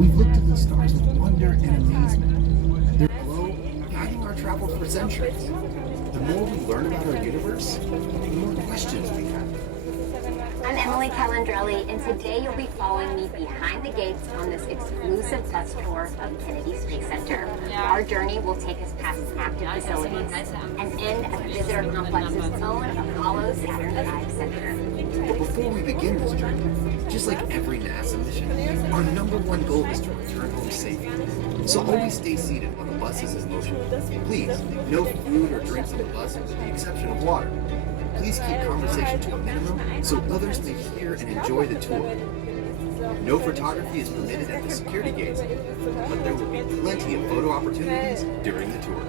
We've looked at the stars with wonder and amazement. Their glow guiding our travel for centuries. The more we learn about our universe, the more questions we have. I'm Emily Calandrelli, and today you'll be following me behind the gates on this exclusive bus tour of Kennedy Space Center. Our journey will take us past active facilities and end at the visitor complex's own Apollo Saturn V Center. But before we begin this journey, just like every NASA mission, our number one goal is to return home safely. So always stay seated when the bus is in motion. Please, no food or drinks on the bus with the exception of water. Please keep conversation to a minimum so others may hear and enjoy the tour. No photography is permitted at the security gates, but there will be plenty of photo opportunities during the tour.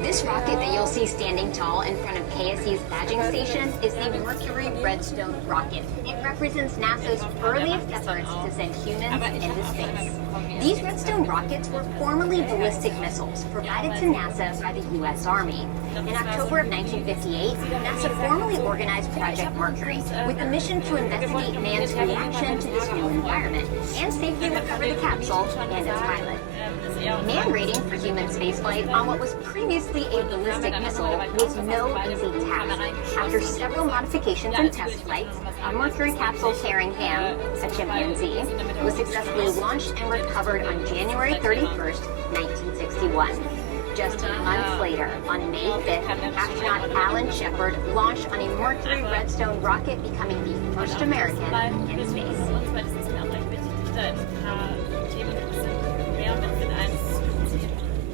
This rocket that you'll see standing tall in front of KSC's badging station is the Mercury Redstone rocket. It represents NASA's earliest efforts to send humans into space. These Redstone rockets were formerly ballistic missiles provided to NASA by the U.S. Army. In October of 1958, NASA formally organized Project Mercury with a mission to investigate man's reaction to this new environment and safely recover the capsule and its pilot. Man rating for human spaceflight on what was previously a ballistic missile was no easy task. After several modifications and test flights, a Mercury capsule carrying Ham, a chimpanzee, was successfully launched and recovered on January 31st, 1961. Just months later, on May 5th, astronaut Alan Shepard launched on a Mercury Redstone rocket, becoming the first American in space.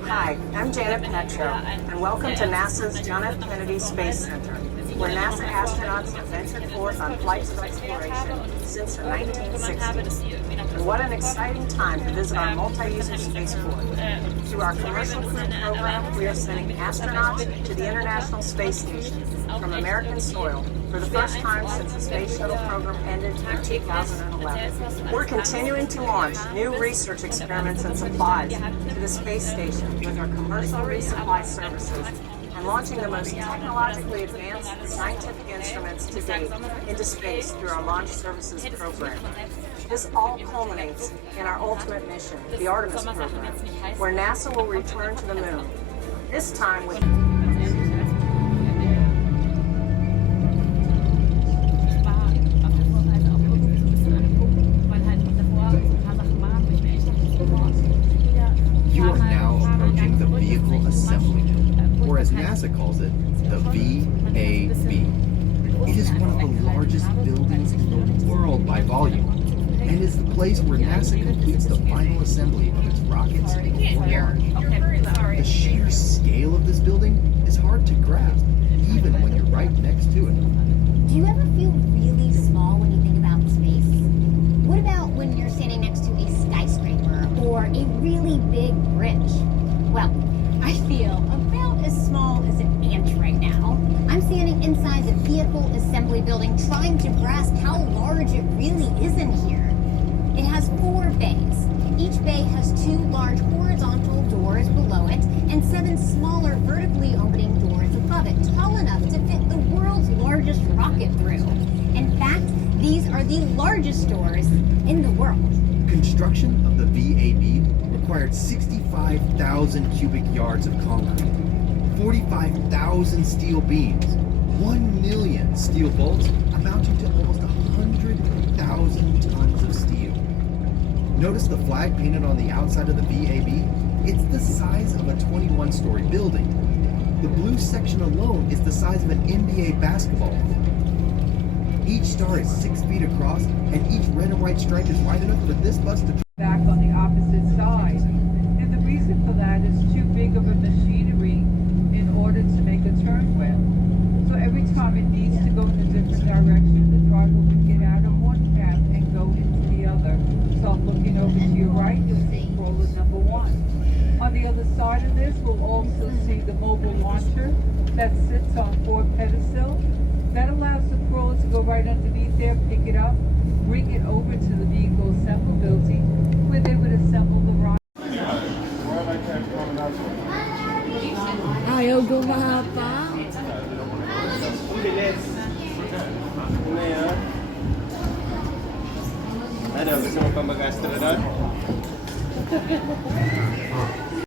Hi, I'm Janet Petro, and welcome to NASA's John F. Kennedy Space Center, where NASA astronauts have ventured forth on flights of exploration since the 1960s. And what an exciting time to visit our multi-user spaceport. Through our commercial crew program, we are sending astronauts to the International Space Station from American soil for the first time since the Space Shuttle program ended in 2011. We're continuing to launch new research experiments and supplies to the space station with our commercial resupply services and launching the most technologically advanced scientific instruments to date into space through our launch services program. This all culminates in our ultimate mission, the Artemis program, where NASA will return to the moon, this time with You are now approaching the Vehicle Assembly Room, or as NASA calls it, the VAB. It is one of the largest buildings in the world by volume, and is the place where NASA completes the final assembly of its rockets before launch. The sheer scale of this building is hard to grasp, even when you're right next to it. Do you ever feel really small when you think about space? What about when you're standing next to a skyscraper or a really big bridge? Well, I feel about as small as an ant right now. I'm standing inside the Vehicle Assembly Building trying to grasp how large it really is in here. It has 4 bays. Each bay has 2 large horizontal doors below it and 7 smaller vertically opening doors above it, tall enough to fit the world's largest rocket through. In fact, these are the largest doors in the world. Construction of the VAB required 65,000 cubic yards of concrete, 45,000 steel beams, 1 million steel bolts amounting to almost 100,000 tons of steel. Notice the flag painted on the outside of the VAB? It's the size of a 21-story building. The blue section alone is the size of an NBA basketball court. Each star is 6 feet across, and each red and white stripe is wide enough for this bus to back on the opposite side. And the reason for that is too big of a machinery in order to make a turn with. So every time it needs to go in a different direction, the driver would get out of one path and go into the other. So looking over to your right, you'll see crawler number 1. On the other side of this, we'll also see the mobile launcher that sits on 4 pedestals. That allows the crawler to go right underneath there, pick it up, bring it over to the vehicle assembly building, where they would assemble the rocket. Ayaw gumapang. Ang bilis. Ano yan? Ano, gusto mo pa mag-astronaut?